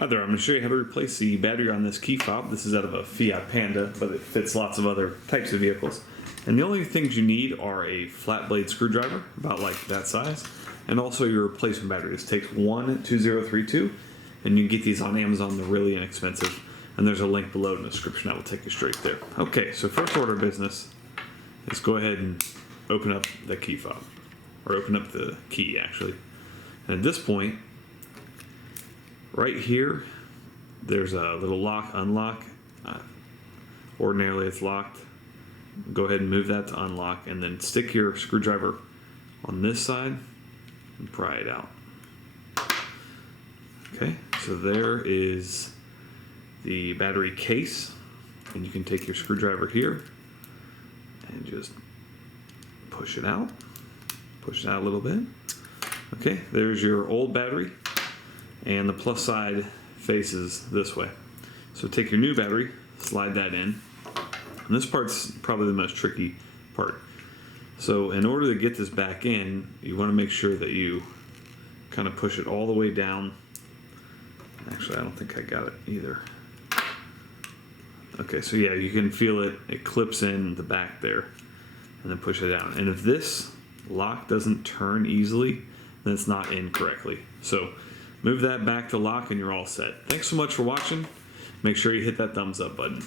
Hi there, I'm going to show you how to replace the battery on this key fob. This is out of a Fiat Panda, but it fits lots of other types of vehicles. And the only things you need are a flat blade screwdriver, about like that size, and also your replacement battery. This takes 12032, and you can get these on Amazon. They're really inexpensive, and there's a link below in the description that will take you straight there. Okay, so first order of business is go ahead and open up the key fob, or open up the key actually. And at this point, right here, there's a little lock, unlock. Ordinarily it's locked. Go ahead and move that to unlock, and then stick your screwdriver on this side and pry it out. Okay, so there is the battery case, and you can take your screwdriver here and just push it out a little bit. Okay, there's your old battery, and the plus side faces this way. So take your new battery, slide that in, and this part's probably the most tricky part. So in order to get this back in, you want to make sure that you kind of push it all the way down. Actually, I don't think I got it either. Okay, so yeah, you can feel it. It clips in the back there, and then push it down. And if this lock doesn't turn easily, then it's not in correctly. So move that back to lock and you're all set. Thanks so much for watching. Make sure you hit that thumbs up button.